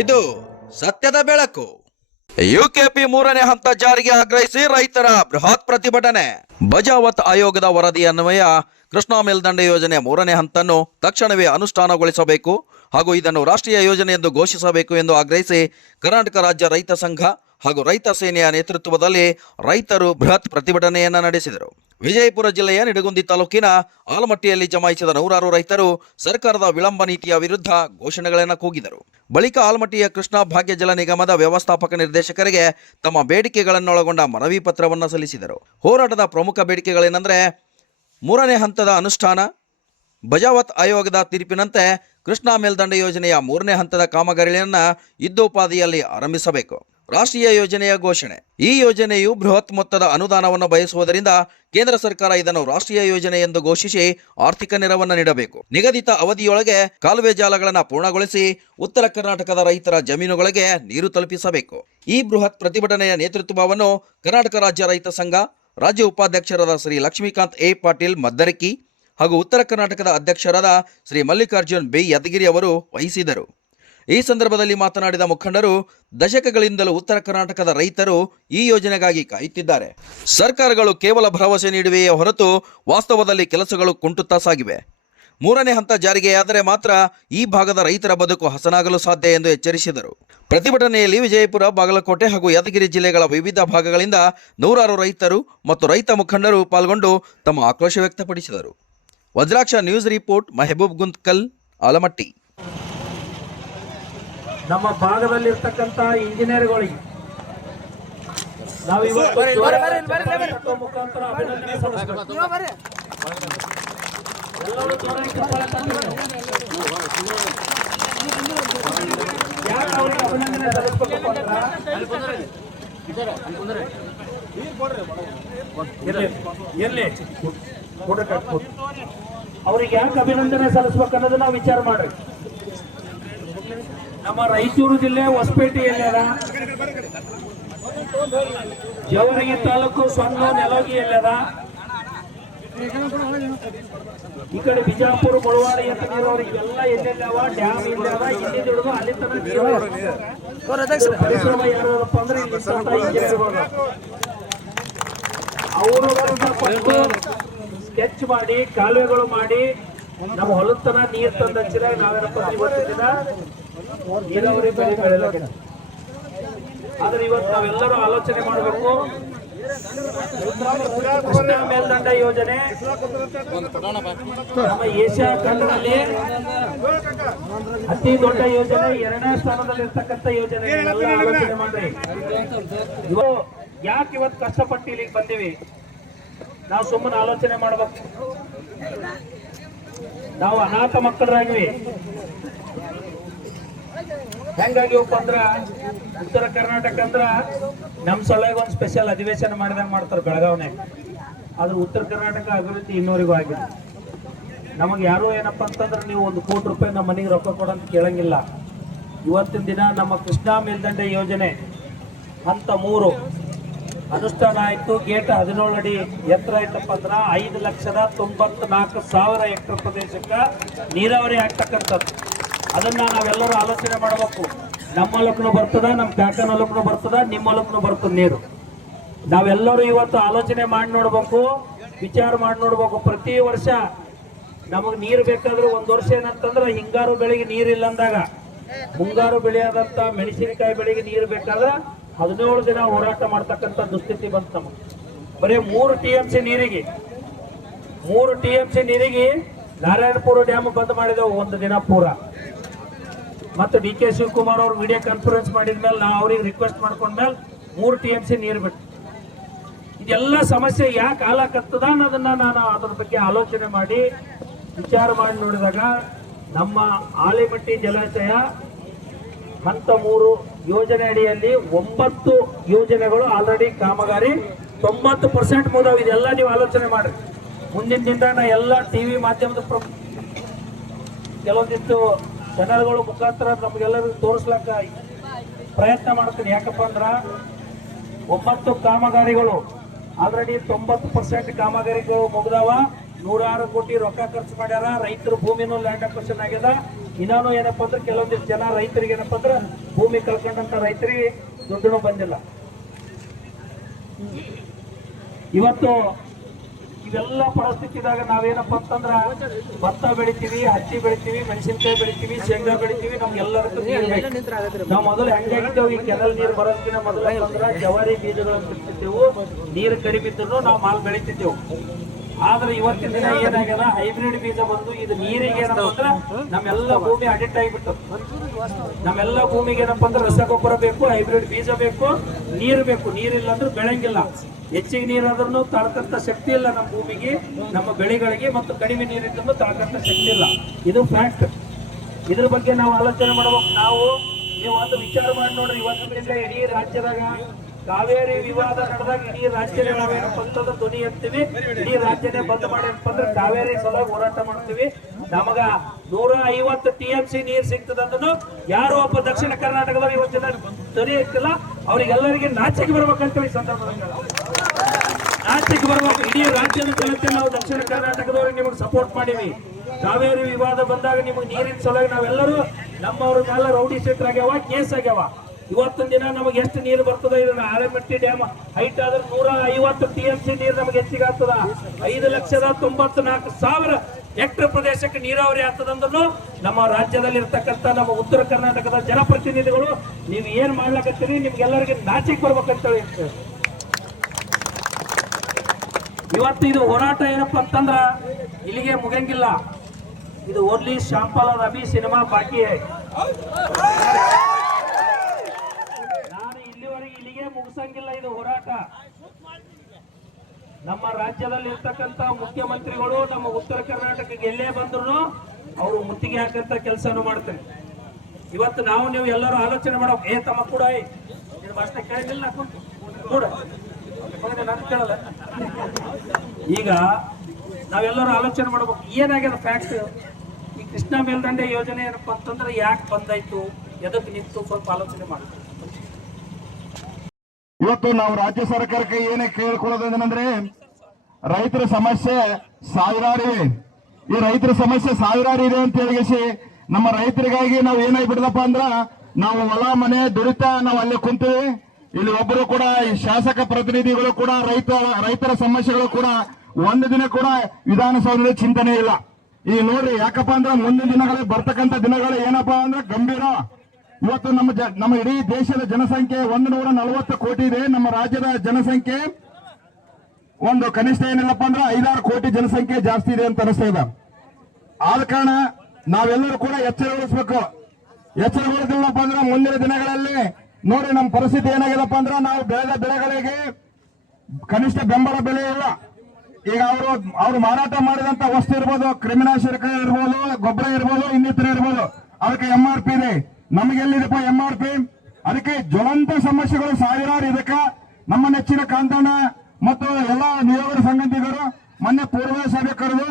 ಇದು ಸತ್ಯದ ಬೆಳಕು. ಯುಕೆಪಿ 3ನೇ ಹಂತ ಜಾರಿಗೆ ಆಗ್ರಹಿಸಿ ರೈತರ ಬೃಹತ್ ಪ್ರತಿಭಟನೆ. ಬಜಾವತ್ ಆಯೋಗದ ವರದಿ ಅನ್ವಯ ಕೃಷ್ಣಾ ಮೇಲ್ದಂಡೆ ಯೋಜನೆ 3ನೇ ಹಂತನ್ನು ತಕ್ಷಣವೇ ಅನುಷ್ಠಾನಗೊಳಿಸಬೇಕು ಹಾಗೂ ಇದನ್ನು ರಾಷ್ಟ್ರೀಯ ಯೋಜನೆ ಎಂದು ಘೋಷಿಸಬೇಕು ಎಂದು ಆಗ್ರಹಿಸಿ ಕರ್ನಾಟಕ ರಾಜ್ಯ ರೈತ ಸಂಘ ಹಾಗೂ ರೈತ ಸೇನೆಯ ನೇತೃತ್ವದಲ್ಲಿ ರೈತರು ಬೃಹತ್ ಪ್ರತಿಭಟನೆಯನ್ನ ನಡೆಸಿದರು. ವಿಜಯಪುರ ಜಿಲ್ಲೆಯ ನಿಡಗುಂದಿ ತಾಲೂಕಿನ ಆಲಮಟ್ಟಿಯಲ್ಲಿ ಜಮಾಯಿಸಿದ ನೂರಾರು ರೈತರು ಸರ್ಕಾರದ ವಿಳಂಬ ನೀತಿಯ ವಿರುದ್ಧ ಘೋಷಣೆಗಳನ್ನು ಕೂಗಿದರು. ಬಳಿಕ ಆಲಮಟ್ಟಿಯ ಕೃಷ್ಣಾ ಭಾಗ್ಯ ಜಲ ನಿಗಮದ ವ್ಯವಸ್ಥಾಪಕ ನಿರ್ದೇಶಕರಿಗೆ ತಮ್ಮ ಬೇಡಿಕೆಗಳನ್ನೊಳಗೊಂಡ ಮನವಿ ಪತ್ರವನ್ನು ಸಲ್ಲಿಸಿದರು. ಹೋರಾಟದ ಪ್ರಮುಖ ಬೇಡಿಕೆಗಳೇನೆಂದರೆ 3ನೇ ಹಂತದ ಅನುಷ್ಠಾನ, ಬಜಾವತ್ ಆಯೋಗದ ತೀರ್ಪಿನಂತೆ ಕೃಷ್ಣಾ ಮೇಲ್ದಂಡೆ ಯೋಜನೆಯ 3ನೇ ಹಂತದ ಕಾಮಗಾರಿಯನ್ನು ಯುದ್ಧೋಪಾದಿಯಲ್ಲಿ ಆರಂಭಿಸಬೇಕು, ರಾಷ್ಟ್ರೀಯ ಯೋಜನೆಯ ಘೋಷಣೆ. ಈ ಯೋಜನೆಯು ಬೃಹತ್ ಮೊತ್ತದ ಅನುದಾನವನ್ನು ಬಯಸುವುದರಿಂದ ಕೇಂದ್ರ ಸರ್ಕಾರ ಇದನ್ನು ರಾಷ್ಟ್ರೀಯ ಯೋಜನೆ ಎಂದು ಘೋಷಿಸಿ ಆರ್ಥಿಕ ನೆರವನ್ನು ನೀಡಬೇಕು. ನಿಗದಿತ ಅವಧಿಯೊಳಗೆ ಕಾಲುವೆ ಜಾಲಗಳನ್ನು ಪೂರ್ಣಗೊಳಿಸಿ ಉತ್ತರ ಕರ್ನಾಟಕದ ರೈತರ ಜಮೀನುಗಳಿಗೆ ನೀರು ತಲುಪಿಸಬೇಕು. ಈ ಬೃಹತ್ ಪ್ರತಿಭಟನೆಯ ನೇತೃತ್ವವನ್ನು ಕರ್ನಾಟಕ ರಾಜ್ಯ ರೈತ ಸಂಘ ರಾಜ್ಯ ಉಪಾಧ್ಯಕ್ಷರಾದ ಶ್ರೀ ಲಕ್ಷ್ಮೀಕಾಂತ್ ಎ ಪಾಟೀಲ್ ಮದ್ದರಕಿ ಹಾಗೂ ಉತ್ತರ ಕರ್ನಾಟಕದ ಅಧ್ಯಕ್ಷರಾದ ಶ್ರೀ ಮಲ್ಲಿಕಾರ್ಜುನ್ ಬಿ ಯದಗಿರಿ ಅವರು ವಹಿಸಿದರು. ಈ ಸಂದರ್ಭದಲ್ಲಿ ಮಾತನಾಡಿದ ಮುಖಂಡರು, ದಶಕಗಳಿಂದಲೂ ಉತ್ತರ ಕರ್ನಾಟಕದ ರೈತರು ಈ ಯೋಜನೆಗಾಗಿ ಕಾಯುತ್ತಿದ್ದಾರೆ. ಸರ್ಕಾರಗಳು ಕೇವಲ ಭರವಸೆ ನೀಡಿವೆಯೇ ಹೊರತು ವಾಸ್ತವದಲ್ಲಿ ಕೆಲಸಗಳು ಕುಂಟುತ್ತಾ ಸಾಗಿವೆ. 3ನೇ ಹಂತ ಜಾರಿಗೆಯಾದರೆ ಮಾತ್ರ ಈ ಭಾಗದ ರೈತರ ಬದುಕು ಹಸನಾಗಲು ಸಾಧ್ಯ ಎಂದು ಎಚ್ಚರಿಸಿದರು. ಪ್ರತಿಭಟನೆಯಲ್ಲಿ ವಿಜಯಪುರ, ಬಾಗಲಕೋಟೆ ಹಾಗೂ ಯಾದಗಿರಿ ಜಿಲ್ಲೆಗಳ ವಿವಿಧ ಭಾಗಗಳಿಂದ ನೂರಾರು ರೈತರು ಮತ್ತು ರೈತ ಮುಖಂಡರು ಪಾಲ್ಗೊಂಡು ತಮ್ಮ ಆಕ್ರೋಶ ವ್ಯಕ್ತಪಡಿಸಿದರು. Vajraksha news report, Mehboob Guntakal, Almatti. ನಮ್ಮ ಭಾಗದಲ್ಲಿರ್ತಕ್ಕಂಥ ಇಂಜಿನಿಯರ್ಗಳಿಗೆ ನಾವು ಮುಖಾಂತರ ಅಭಿನಂದನೆ ಸಲ್ಲಿಸಬೇಕು. ಎಲ್ಲರೂ ಜೋರಾಗಿ ಚಪ್ಪಾಳೆ ತಟ್ಟಬೇಕು. ಯಾಕೆ ಅವರಿಗೆ ಅಭಿನಂದನೆ ಸಲ್ಲಿಸಬೇಕು ಎಲ್ಲಿ ಅವ್ರಿಗೆ ಯಾಕೆ ಅಭಿನಂದನೆ ಸಲ್ಲಿಸ್ಬೇಕು ಅನ್ನೋದು ನಾವು ವಿಚಾರ ಮಾಡ್ರಿ. ನಮ್ಮ ರಾಯಚೂರು ಜಿಲ್ಲೆ ಹೊಸಪೇಟೆಯಲ್ಲಿ ಅದ, ಜವರಗಿ ತಾಲೂಕು ಸೊನ್ನ ನೆಲಗಿಯಲ್ಲಿ ಅದ, ಈ ಕಡೆ ಬಿಜಾಪುರ, ಮುಳವಾಡಿ ಅಂತ ನೀರವರಿಗೆಲ್ಲ ಎಲ್ಲೆಲ್ಲವ ಡ್ಯಾಮ್ ಇಲ್ಲಿ ಅದ. ಇಲ್ಲಿ ಹಿಡಿದು ಅಲ್ಲಿ ತನಕ ಪರಿಶ್ರಮ ಯಾರಪ್ಪ ಅಂದ್ರೆ ಅವರು ಸ್ಕೆಚ್ ಮಾಡಿ ಕಾಲುವೆಗಳು ಮಾಡಿ ನಮ್ಮ ಹೊಲತನ ನೀರು ತಂದ ಹಚ್ಚಿದಾಗ ನಾವೇನಪ್ಪ ಇವತ್ತಿನ ನೀರಾವರಿ ಬೆಳೆ ಬೆಳೆಯಲಾಗಿದೆ. ಆದ್ರೆ ಇವತ್ತು ನಾವೆಲ್ಲರೂ ಆಲೋಚನೆ ಮಾಡಬೇಕು, ಕೃಷ್ಣಾ ಮೇಲ್ದಂಡ ಯೋಜನೆ ನಮ್ಮ ಏಷ್ಯಾ ಖಂಡದಲ್ಲಿ ಅತಿ ದೊಡ್ಡ ಯೋಜನೆ, 2ನೇ ಸ್ಥಾನದಲ್ಲಿ ಇರ್ತಕ್ಕಂಥ ಯೋಜನೆ. ಆಲೋಚನೆ ಮಾಡ್ರಿ, ಯಾಕೆ ಇವತ್ತು ಕಷ್ಟಪಟ್ಟು ಇಲ್ಲಿಗೆ ಬಂದಿವಿ? ನಾವು ಸುಮ್ಮನೆ ಆಲೋಚನೆ ಮಾಡ್ಬೇಕು. ನಾವು ಅನಾಥ ಮಕ್ಕಳಾಗಿವಿ. ಹೆಂಗಾಗಿವಪ್ಪ ಅಂದ್ರ ಉತ್ತರ ಕರ್ನಾಟಕ ಅಂದ್ರ ನಮ್ ಸಲುವಾಗಿ ಒಂದು ಸ್ಪೆಷಲ್ ಅಧಿವೇಶನ ಮಾಡಿದಂಗೆ ಮಾಡ್ತಾರೆ ಬೆಳಗಾವ್ನೆ. ಆದ್ರೆ ಉತ್ತರ ಕರ್ನಾಟಕ ಅಭಿವೃದ್ಧಿ ಇನ್ನೂರಿಗೂ ಆಗಿದೆ. ನಮಗೆ ಯಾರು ಏನಪ್ಪಾ ಅಂತಂದ್ರೆ ನೀವು 1 ಕೋಟಿ ರೂಪಾಯಿ ನಮ್ಮ ಮನೆಗೆ ರೊಕ್ಕ ಕೊಡಂತ ಕೇಳಂಗಿಲ್ಲ. ಇವತ್ತಿನ ದಿನ ನಮ್ಮ ಕೃಷ್ಣಾ ಮೇಲ್ದಂಡೆ ಯೋಜನೆ ಹಂತ 3 ಅನುಷ್ಠಾನ ಆಯ್ತು. ಗೇಟ್ 17 ಅಡಿ ಎತ್ತರ ಆಯ್ತಪ್ಪ ಅಂದ್ರ 5,94,000 ಹೆಕ್ಟರ್ ಪ್ರದೇಶಕ್ಕೆ ನೀರಾವರಿ ಆಗ್ತಕ್ಕಂಥದ್ದು. ಅದನ್ನ ನಾವೆಲ್ಲರೂ ಆಲೋಚನೆ ಮಾಡಬೇಕು. ನಮ್ಮ ಹೊಲಕ್ಕೂ ಬರ್ತದ, ನಮ್ಮ ಕಾಕನ ಹೊಲಕ್ಕೂ ಬರ್ತದ, ನಿಮ್ಮ ಹೊಲಕ್ಕೂ ಬರ್ತದ ನೀರು. ನಾವೆಲ್ಲರೂ ಇವತ್ತು ಆಲೋಚನೆ ಮಾಡಿ ನೋಡ್ಬೇಕು, ವಿಚಾರ ಮಾಡಿ ನೋಡ್ಬೇಕು. ಪ್ರತಿ ವರ್ಷ ನಮಗೆ ನೀರು ಬೇಕಾದ್ರೆ ಒಂದು ವರ್ಷ ಏನಂತಂದ್ರೆ ಹಿಂಗಾರು ಬೆಳೆಗೆ ನೀರಿಲ್ಲ ಅಂದಾಗ, ಮುಂಗಾರು ಬೆಳೆಯಾದಂತ ಮೆಣಸಿನಕಾಯಿ ಬೆಳೆಗೆ ನೀರು ಬೇಕಾದ್ರೆ 17 ದಿನ ಹೋರಾಟ ಮಾಡ್ತಕ್ಕಂಥ ದುಸ್ಥಿತಿ ಬಂತು ನಮಗೆ. ಬರೀ 3 TMC ನೀರಿಗೆ ನಾರಾಯಣಪುರ ಡ್ಯಾಮ್ ಬಂದ್ ಮಾಡಿದೆವು ಒಂದು ದಿನ ಪೂರ. ಮತ್ತು DK ಶಿವಕುಮಾರ್ ಅವ್ರು ವಿಡಿಯೋ ಕಾನ್ಫರೆನ್ಸ್ ಮಾಡಿದ್ಮೇಲೆ ನಾವು ಅವ್ರಿಗೆ ರಿಕ್ವೆಸ್ಟ್ ಮಾಡ್ಕೊಂಡ್ಮೇಲೆ 3 TMC ನೀರು ಬಿಟ್ಟು. ಇದೆಲ್ಲ ಸಮಸ್ಯೆ ಯಾಕೆ ಆಲಾಕತ್ತದ ಅನ್ನೋದನ್ನ ನಾನು ಅದ್ರ ಬಗ್ಗೆ ಆಲೋಚನೆ ಮಾಡಿ ವಿಚಾರ ಮಾಡಿ ನೋಡಿದಾಗ ನಮ್ಮ ಆಲಿಮಟ್ಟಿ ಜಲಾಶಯ ಹಂತ 3 ಯೋಜನೆ ಅಡಿಯಲ್ಲಿ 9 ಯೋಜನೆಗಳು ಆಲ್ರೆಡಿ ಕಾಮಗಾರಿ 90% ಮುಗಿದವು. ಇದೆಲ್ಲ ನೀವು ಆಲೋಚನೆ ಮಾಡ್ರಿ. ಮುಂದಿನ ದಿನ ಎಲ್ಲ TV ಮಾಧ್ಯಮದ ಕೆಲವೊಂದಿಷ್ಟು ಚಾನೆಲ್ಗಳು ಮುಖಾಂತರ ನಮ್ಗೆಲ್ಲರಿಗೂ ತೋರಿಸ್ಲಕ್ಕ ಪ್ರಯತ್ನ ಮಾಡ್ತೀನಿ. ಯಾಕಪ್ಪ ಅಂದ್ರ 9 ಕಾಮಗಾರಿಗಳು ಆಲ್ರೆಡಿ 90% ಕಾಮಗಾರಿಗಳು ಮುಗಿದವ. 106 ಕೋಟಿ ರೊಕ್ಕ ಖರ್ಚು ಮಾಡ್ಯಾರ. ರೈತರ ಭೂಮಿನೂ ಲ್ಯಾಂಡ್ ಅಕ್ವಿಸಿಷನ್ ಆಗ್ಯದ. ಇನ್ನೂ ಏನಪ್ಪಾ ಅಂದ್ರೆ ಕೆಲವೊಂದಿಷ್ಟು ಜನ ರೈತರಿಗೆ ಏನಪ್ಪಾ ಅಂದ್ರೆ ಭೂಮಿ ಕಳ್ಕೊಂಡಂತ ರೈತರಿಗೆ ದುಡ್ಡು ಬಂದಿಲ್ಲ. ಇವತ್ತು ಇವೆಲ್ಲ ಪರಿಸ್ಥಿತಿದಾಗ ನಾವೇನಪ್ಪ ಅಂತಂದ್ರ ಭತ್ತ ಬೆಳಿತೀವಿ, ಹತ್ತಿ ಬೆಳಿತೀವಿ, ಮೆಣಸಿನಕಾಯಿ ಬೆಳಿತೀವಿ, ಶೇಂಗಾ ಬೆಳಿತೀವಿ. ನಮ್ಗೆಲ್ಲರಿಗೂ ನೀರು ಬೇಕು. ನಾವು ಮೊದಲು ಹೆಂಗಾಗಿದ್ದೇವೆ, ಈ ಕೆನಲ್ ನೀರು ಬರೋದಕ್ಕಿಂತ ಮೊದಲ ಅಂದ್ರೆ ಜವಾರಿ ಬೀಜಗಳನ್ನು ಬಿಡ್ತಿದ್ದೆವು. ನೀರು ಕಡಿಮೆ ಇದ್ರು ನಾವು ಮಾಲ್ ಬೆಳಿತಿದ್ದೆವು. ಆದ್ರೆ ಇವತ್ತಿನ ದಿನ ಏನಾಗ್ಯದ, ಹೈಬ್ರಿಡ್ ಬೀಜ ಬಂದು ಇದು ನೀರಿಗೆ ಏನಪ್ಪ ಅಂದ್ರೆ ನಮ್ಮೆಲ್ಲ ಭೂಮಿ ಅಡಿಕ್ಟ್ ಆಗಿಬಿಟ್ಟು. ನಮ್ಮೆಲ್ಲ ಭೂಮಿಗೆ ಏನಪ್ಪ ಅಂದ್ರೆ ರಸಗೊಬ್ಬರ ಬೇಕು, ಹೈಬ್ರಿಡ್ ಬೀಜ ಬೇಕು, ನೀರು ಬೇಕು. ನೀರಿಲ್ಲ ಅಂದ್ರೆ ಬೆಳೆಂಗಿಲ್ಲ. ಹೆಚ್ಚಿಗೆ ನೀರಾದ್ರೂ ತಾಳ್ಕಂತ ಶಕ್ತಿ ಇಲ್ಲ ನಮ್ಮ ಭೂಮಿಗೆ, ನಮ್ಮ ಬೆಳೆಗಳಿಗೆ. ಮತ್ತು ಕಡಿಮೆ ನೀರಿದ್ದು ತಾಳ್ಕಂತ ಶಕ್ತಿ ಇಲ್ಲ. ಇದು ಫ್ಯಾಕ್ಟ್. ಇದ್ರ ಬಗ್ಗೆ ನಾವು ಆಲೋಚನೆ ಮಾಡ್ಬೇಕು. ನೀವು ಒಂದು ವಿಚಾರ ಮಾಡಿ ನೋಡ್ರಿ. ಇವತ್ತಿನಿಂದ ಇಡೀ ರಾಜ್ಯದಾಗ ಕಾವೇರಿ ವಿವಾದ ನಡೆದಾಗ ಇಡೀ ರಾಜ್ಯನೇ ನಾವೇನಪ್ಪ ಅಂತಂದ್ರೆ ಧ್ವನಿ ಎತ್ತೀವಿ. ಇಡೀ ರಾಜ್ಯನೇ ಬಂದ್ ಮಾಡಿರಪ್ಪ ಅಂದ್ರೆ ಕಾವೇರಿ ಸಲುವಾಗಿ ಹೋರಾಟ ಮಾಡ್ತೀವಿ. ನಮಗ 150 TMC ನೀರ್ ಸಿಗ್ತದಂದ್ರೂ ಯಾರು ಒಬ್ಬ ದಕ್ಷಿಣ ಕರ್ನಾಟಕದವ್ರು ಇವತ್ತಿನ ಧ್ವನಿ ಎತ್ತಿಲ್ಲ. ಅವ್ರಿಗೆಲ್ಲರಿಗೆ ನಾಚಿಕೆ ಬರ್ಬೇಕಂತೇಳಿ ಸಂದರ್ಭದಲ್ಲಿ ನಾಚಿಕೆ ಬರ್ಬೇಕು. ಇಡೀ ರಾಜ್ಯದ ಜನತೆ ನಾವು ದಕ್ಷಿಣ ಕರ್ನಾಟಕದವ್ರಿಗೆ ನಿಮಗೆ ಸಪೋರ್ಟ್ ಮಾಡೀವಿ. ಕಾವೇರಿ ವಿವಾದ ಬಂದಾಗ ನಿಮಗೆ ನೀರಿನ ಸಲುವಾಗಿ ನಾವೆಲ್ಲರೂ ನಮ್ಮವ್ರನ್ನೆಲ್ಲ ರೌಡಿ ಶೀಟರ್ ಆಗ್ಯಾವ, ಕೇಸ್ ಆಗ್ಯಾವ. ಇವತ್ತಿನ ದಿನ ನಮಗೆ ಎಷ್ಟು ನೀರು ಬರ್ತದೆ, ಇದನ್ನ ಆರೆಮಟ್ಟಿ ಡ್ಯಾಮ್ ಹೈಟ್ ಆದ್ರೆ 150 TMC ನೀರು ನಮಗೆ ಹೆಚ್ಚಿಗೆ ಆಗ್ತದ. 5,94,000 ಹೆಕ್ಟರ್ ಪ್ರದೇಶಕ್ಕೆ ನೀರಾವರಿ ಆಗ್ತದಂದ್ರೂ ನಮ್ಮ ರಾಜ್ಯದಲ್ಲಿ ಇರ್ತಕ್ಕಂಥ ನಮ್ಮ ಉತ್ತರ ಕರ್ನಾಟಕದ ಜನಪ್ರತಿನಿಧಿಗಳು ನೀವು ಏನ್ ಮಾಡ್ಲಕತ್ತೀರಿ, ನಿಮ್ಗೆಲ್ಲರಿಗೆ ನಾಚಿಕೆ ಬರ್ಬೇಕಂತೇಳಿ. ಇವತ್ತು ಇದು ಹೋರಾಟ ಏನಪ್ಪ ಅಂತಂದ್ರ ಇಲ್ಲಿಗೆ ಮುಗಂಗಿಲ್ಲ. ಇದು ಓನ್ಲಿ ಶಾಂಪಲ್ और अभी ಸಿನಿಮಾ ಬಾಕಿ है. ನಾನು ಇಲ್ಲಿಗೆ ಮುಗಿಸಂಗಿಲ್ಲ. ಇದು ಹೋರಾಟ ನಮ್ಮ ರಾಜ್ಯದಲ್ಲಿ ಇರ್ತಕ್ಕಂಥ ಮುಖ್ಯಮಂತ್ರಿಗಳು ನಮ್ಮ ಉತ್ತರ ಕರ್ನಾಟಕಕ್ಕೆ ಎಲ್ಲೇ ಬಂದ್ರು ಅವರು ಮುತ್ತಿಗೆ ಹಾಕಂತ ಕೆಲಸನೂ ಮಾಡ್ತಾರೆ. ಇವತ್ತು ನೀವು ಎಲ್ಲರೂ ಆಲೋಚನೆ ಮಾಡೋ ತಮ್ಮ ಕೂಡ ಭಾಷಣ ಕೇಳಿಲ್ಲ ಕೂಡ ನಾನು ಕೇಳಲ್ಲ. ಈಗ ನಾವೆಲ್ಲರೂ ಆಲೋಚನೆ ಮಾಡ್ಬೇಕು ಏನಾಗ್ಯದ ಫ್ಯಾಕ್ಟ್. ಈ ಕೃಷ್ಣ ಮೇಲ್ದಂಡೆ ಯೋಜನೆ ಏನಪ್ಪಾ ಅಂತಂದ್ರೆ ಯಾಕೆ ಬಂದಾಯ್ತು, ಎದಕ್ಕೆ ನಿಂತು, ಸ್ವಲ್ಪ ಆಲೋಚನೆ ಮಾಡ್ತೀವಿ. ಇವತ್ತು ನಾವು ರಾಜ್ಯ ಸರ್ಕಾರಕ್ಕೆ ಏನೇ ಕೇಳ್ಕೊಳ್ಳೋದೇನಂದ್ರೆ, ರೈತರ ಸಮಸ್ಯೆ ಸಾವಿರಾರಿವೆ. ಈ ರೈತರ ಸಮಸ್ಯೆ ಸಾವಿರಾರಿದೆ ಅಂತ ಹೇಳಿಸಿ ನಮ್ಮ ರೈತರಿಗಾಗಿ ನಾವು ಏನಾಗ್ಬಿಡ್ದಪ್ಪ ಅಂದ್ರ, ನಾವು ಹೊಲ ಮನೆ ದುಡಿತ ನಾವು ಅಲ್ಲಿ ಕುಂತೀವಿ. ಇಲ್ಲಿ ಒಬ್ಬರು ಕೂಡ ಈ ಶಾಸಕ ಪ್ರತಿನಿಧಿಗಳು ಕೂಡ ರೈತರ ಸಮಸ್ಯೆಗಳು ಕೂಡ ಒಂದು ದಿನ ಕೂಡ ವಿಧಾನಸೌಧದಲ್ಲಿ ಚಿಂತನೆ ಇಲ್ಲ. ಈಗ ನೋಡ್ರಿ, ಯಾಕಪ್ಪ ಅಂದ್ರೆ ಮುಂದಿನ ದಿನಗಳಲ್ಲಿ ಬರ್ತಕ್ಕಂಥ ದಿನಗಳು ಏನಪ್ಪಾ ಅಂದ್ರೆ ಗಂಭೀರ. ಇವತ್ತು ನಮ್ಮ ಇಡೀ ದೇಶದ ಜನಸಂಖ್ಯೆ 140 ಕೋಟಿ ಇದೆ. ನಮ್ಮ ರಾಜ್ಯದ ಜನಸಂಖ್ಯೆ ಒಂದು ಕನಿಷ್ಠ ಏನಿಲ್ಲಪ್ಪ ಅಂದ್ರೆ 5-6 ಕೋಟಿ ಜನಸಂಖ್ಯೆ ಜಾಸ್ತಿ ಇದೆ ಅಂತ ಅನಿಸ್ತಾ ಇದೆ. ಆದ ಕಾರಣ ನಾವೆಲ್ಲರೂ ಕೂಡ ಎಚ್ಚರಗೊಳಿಸಬೇಕು. ಎಚ್ಚರಗೊಳಿಸಿಲ್ಲಪ್ಪ ಅಂದ್ರೆ ಮುಂದಿನ ದಿನಗಳಲ್ಲಿ ನೋಡಿ ನಮ್ಮ ಪರಿಸ್ಥಿತಿ ಏನಾಗಿದೆಪ್ಪ ಅಂದ್ರೆ, ನಾವು ಬೆಳೆದ ಬೆಳೆಗಳಿಗೆ ಕನಿಷ್ಠ ಬೆಂಬಲ ಬೆಲೆ ಇಲ್ಲ. ಈಗ ಅವರು ಮಾರಾಟ ಮಾಡಿದಂತ ವಸ್ತು ಇರ್ಬೋದು, ಕ್ರಿಮಿನಾಶಕ ಇರ್ಬೋದು, ಗೊಬ್ಬರ ಇರ್ಬೋದು, ಇನ್ನಿತರ ಇರ್ಬೋದು, ಅದಕ್ಕೆ MRP ಇದೆ. ನಮಗೆಲ್ಲಿದೆಪ್ಪ MRP? ಅದಕ್ಕೆ ಜ್ವಲಂತ ಸಮಸ್ಯೆಗಳು ಸಾವಿರಾರು. ಇದಕ್ಕೆ ನಮ್ಮ ನೆಚ್ಚಿನ ಕಾಂತಣ್ಣ ಮತ್ತು ಎಲ್ಲ ನಿಯೋಗದ ಸಂಗತಿಗರು ಮೊನ್ನೆ ಪೂರ್ವ ಸಭೆ ಕರೆದು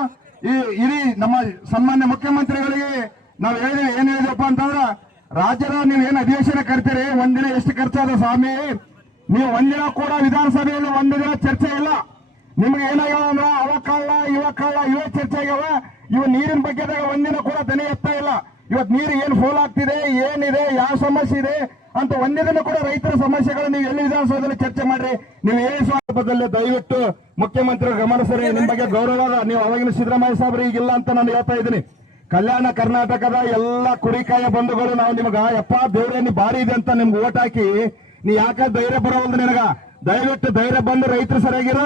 ಈ ಇಡೀ ನಮ್ಮ ಸನ್ಮಾನ್ಯ ಮುಖ್ಯಮಂತ್ರಿಗಳಿಗೆ ನಾವು ಹೇಳಿದ್ವಿ. ಏನ್ ಹೇಳಿದಪ್ಪ ಅಂತಂದ್ರ, ರಾಜ್ಯದ ನೀವು ಏನ್ ಅಧಿವೇಶನ ಕರ್ತೀರಿ, ಒಂದಿನ ಎಷ್ಟು ಖರ್ಚಾದ ಸ್ವಾಮಿ, ನೀವು ಒಂದಿನ ಕೂಡ ವಿಧಾನಸಭೆಯಲ್ಲಿ ಒಂದು ದಿನ ಚರ್ಚೆ ಇಲ್ಲ. ನಿಮ್ಗೆ ಏನಾಗ್ಯಾವ ಅಂದ್ರ ಇವಕ್ಕಲ್ಲ ಇವೇ ಚರ್ಚೆ ಆಗ್ಯಾವ. ಇವು ನೀರಿನ ಬಗ್ಗೆ ಒಂದಿನ ಕೂಡ ದನಿ ಎತ್ತಾ ಇಲ್ಲ. ಇವತ್ತು ನೀರು ಏನ್ ಫೋಲ್ ಆಗ್ತಿದೆ, ಏನಿದೆ, ಯಾವ ಸಮಸ್ಯೆ ಇದೆ ಅಂತ ಒಂದೇ ದಿನ ಕೂಡ ರೈತರ ಸಮಸ್ಯೆಗಳು ನೀವು ಎಲ್ಲಿ ವಿಧಾನಸೌಧದಲ್ಲಿ ಚರ್ಚೆ ಮಾಡ್ರಿ. ನೀವು ಹೇಳಿ ಸಂದರ್ಭದಲ್ಲಿ ದಯವಿಟ್ಟು ಮುಖ್ಯಮಂತ್ರಿಗಳು ಗಮನಿಸ್ರಿ. ನಿಮ್ ಬಗ್ಗೆ ಗೌರವ ನೀವು ಅವಾಗಿನ ಸಿದ್ದರಾಮಯ್ಯ ಸಾಹೇಬ್ರು ಈಗಿಲ್ಲ ಅಂತ ನಾನು ಹೇಳ್ತಾ ಇದ್ದೀನಿ. ಕಲ್ಯಾಣ ಕರ್ನಾಟಕದ ಎಲ್ಲ ಕುರಿಕಾಯ ಬಂಧುಗಳು ನಾವು ನಿಮ್ಗ ಯಪ್ಪ ದೇವ್ರೆ ನೀ ಬಾರಿ ಇದೆ ಅಂತ ನಿಮ್ಗೆ ಓಟ್ ಹಾಕಿ ನೀ ಯಾಕ ಧೈರ್ಯ ಬರೋಲ್ದು ನಿನಗ. ದಯವಿಟ್ಟು ಧೈರ್ಯ ಬಂದು ರೈತರು ಸರಿಯಾಗಿರೋ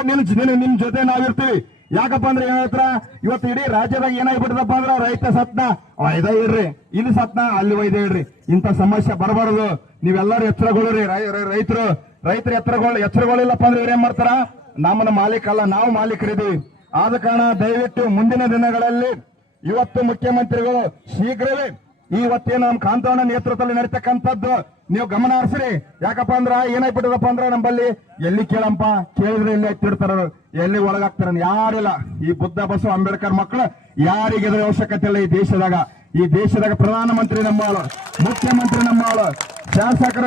ನಿಮ್ ಜೊತೆ ನಾವಿರ್ತೀವಿ. ಯಾಕಪ್ಪ ಅಂದ್ರೆ ಏನತ್ರ ಇವತ್ತು ಇಡೀ ರಾಜ್ಯದಾಗ ಏನಾಗ್ಬಿಡ್ತಪ್ಪ ಅಂದ್ರ, ರೈತ ಸತ್ನ ಒಯ್ದ ಇಡ್ರಿ, ಇಲ್ಲಿ ಸತ್ನ ಅಲ್ಲಿ ಒಯ್ದ ಇಡ್ರಿ. ಇಂಥ ಸಮಸ್ಯೆ ಬರಬಾರದು. ನೀವೆಲ್ಲರೂ ಎಚ್ಚರಗೊಳ್ಳ್ರಿ. ರೈತರು ಎಚ್ಚರಗೊಳ್ಳಿಲ್ಲಪ್ಪ ಅಂದ್ರೆ ಇವ್ರೇನ್ ಮಾಡ್ತಾರ, ನಮ್ಮನ್ನ ಮಾಲೀಕ ಅಲ್ಲ, ನಾವು ಮಾಲೀಕರಿದ್ದೀವಿ. ಆದ ಕಾರಣ ದಯವಿಟ್ಟು ಮುಂದಿನ ದಿನಗಳಲ್ಲಿ ಇವತ್ತು ಮುಖ್ಯಮಂತ್ರಿಗಳು ಶೀಘ್ರವೇ ಇವತ್ತೇನು ನಮ್ಮ ಕಾಂತಣ್ಣ ನೇತೃತ್ವದಲ್ಲಿ ನಡೀತಕ್ಕಂಥದ್ದು ನೀವು ಗಮನ ಹರಿಸ್ರಿ. ಯಾಕಪ್ಪ ಅಂದ್ರ ಏನಾಗ್ಬಿಟ್ಟದಪ್ಪ ಅಂದ್ರ, ನಮ್ಮಲ್ಲಿ ಎಲ್ಲಿ ಕೇಳಂಪ ಕೇಳಿದ್ರೆ ಎಲ್ಲಿ ಎತ್ತಿಡ್ತಾರ, ಎಲ್ಲಿ ಒಳಗಾಗ್ತಾರ ಯಾರಿಲ್ಲ. ಈ ಬುದ್ಧ ಬಸವ ಅಂಬೇಡ್ಕರ್ ಮಕ್ಕಳು ಯಾರಿಗೆ ಇದರ ಅವಶ್ಯಕತೆ ಇಲ್ಲ. ಈ ದೇಶದಾಗ ಪ್ರಧಾನಮಂತ್ರಿ ನಮ್ಮಳು, ಮುಖ್ಯಮಂತ್ರಿ ನಮ್ಮಳು, ಶಾಸಕರ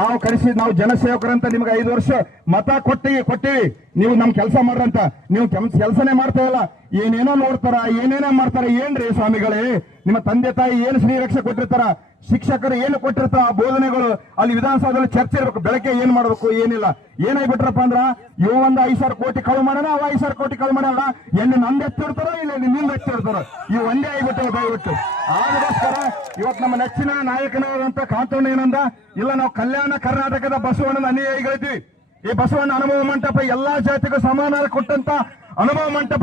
ನಾವು ಕರೆಸಿ ನಾವು ಜನಸೇವಕರಂತ ನಿಮ್ಗೆ 5 ವರ್ಷ ಮತ ಕೊಟ್ಟಿವಿ ನೀವು ನಮ್ ಕೆಲಸ ಮಾಡ್ರಂತ ನೀವು ಕೆಲಸನೇ ಮಾಡ್ತಾ ಇಲ್ಲ. ಏನೇನೋ ನೋಡ್ತಾರ, ಏನೇನೋ ಮಾಡ್ತಾರ. ಏನ್ರಿ ಸ್ವಾಮಿಗಳೇ, ನಿಮ್ಮ ತಂದೆ ತಾಯಿ ಏನು ಶ್ರೀರಕ್ಷೆ ಕೊಟ್ಟಿರ್ತಾರ, ಶಿಕ್ಷಕರು ಏನು ಕೊಟ್ಟಿರ್ತಾರ, ಆ ಬೋಧನೆಗಳು ಅಲ್ಲಿ ವಿಧಾನಸೌಧದಲ್ಲಿ ಚರ್ಚೆ ಇರ್ಬೇಕು. ಬೆಳಗ್ಗೆ ಏನ್ ಮಾಡ್ಬೇಕು, ಏನಿಲ್ಲ. ಏನಾಗ್ಬಿಟ್ರಪ್ಪ ಅಂದ್ರ ಇವ ಒಂದು 5,000 ಕೋಟಿ ಕಳು ಮಾಡೋಣ, ಅವ 5,000 ಕೋಟಿ ಕಳು ಮಾಡೋಣ. ಎಲ್ಲಿ ನಂದು ಎತ್ತಿರ್ತಾರೋ ಇಲ್ಲ ನಿಮ್ಮಿಂದ ಎತ್ತಿರ್ತಾರೋ, ಇವು ಒಂದೇ ಆಗ್ಬಿಟ್ಟು ದಯವಿಟ್ಟು. ಅದಕ್ಕೋಸ್ಕರ ಇವತ್ತು ನಮ್ಮ ನೆಚ್ಚಿನ ನಾಯಕನಾದಂತ ಕಾಂತಣ್ಣ ಏನಂದ, ಇಲ್ಲ ನಾವು ಕಲ್ಯಾಣ ಕರ್ನಾಟಕದ ಬಸವಣ್ಣನ ಅನುಯಾಯಿಗಳಿದ್ವಿ. ಈ ಬಸವಣ್ಣ ಅನುಭವ ಮಂಟಪ ಎಲ್ಲಾ ಜಾತಿಗೂ ಸಮಾನ ಕೊಟ್ಟಂತ ಅನುಭವ ಮಂಟಪ.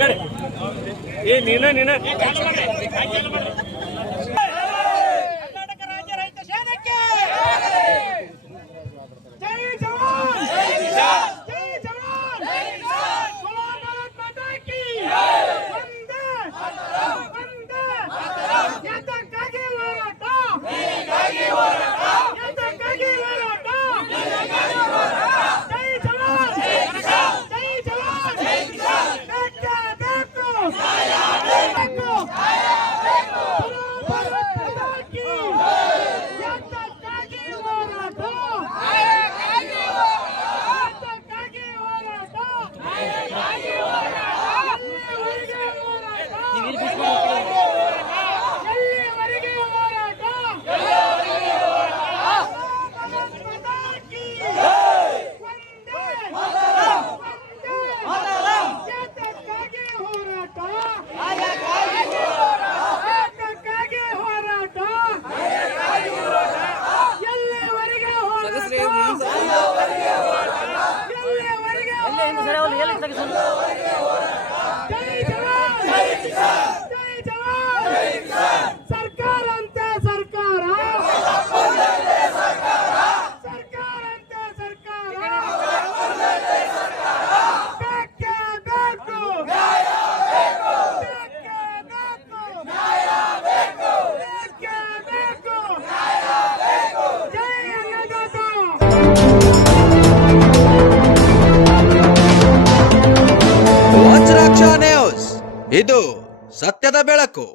ಕಡೆ ಏ ನೀನ ಕರ್ನಾಟಕ ರಾಜ್ಯ ರೈತ ಸೇನೆಗೆ ಜೈ ಜವಾನ್ ಜೈ ಜವಾನ್ ಭಾರತ್ ಮಾತಾ ಕಿ ವಂದೇ ಎತ್ತಕ್ಕಾಗಿ ಹೋರಾಟ ಎತ್ತಕ್ಕಾಗಿ ಹೋರಾಟ ಜೈ ಜವಾನ್ ಜೈ ಜವಾನ್ ಬೇಕು ಭಾರತ್ ಮಾತಾ ಕಿ ಎತ್ತಕ್ಕಾಗಿ ಹೋರಾಟ ಎತ್ತಕ್ಕಾಗಿ ಹೋರಾಟ ಎಲ್ಲಿವರೆಗೆ ಹೋರಾಟ ಭಾರತ್ ಮಾತಾ ಕಿ ವಂದೇ ಎತ್ತಕ್ಕಾಗಿ ಹೋರಾಟ ಎತ್ತಕ್ಕಾಗಿ ಹೋರಾಟ ಎಲ್ಲಿವರೆಗೆ ಹೋರಾಟ ಎಲ್ಲಿವರೆಗೆ ಜೈ ಜವಾನ್ ಜೈ ಜವಾನ್ ಸರ್ಕಾರ ಅಂತೆ ಸರ್ಕಾರ ಸರ್ಕಾರ ಅಂತೆ ಸರ್ಕಾರ ಬೇಕೇ ಬೇಕು ಬೇಕೇ ಬೇಕು ಜೈ ಅನ್ನದಾತ. ವಜ್ರಾಕ್ಷ ನ್ಯೂಸ್, ಇದು ಸತ್ಯದ ಬೆಳಕು.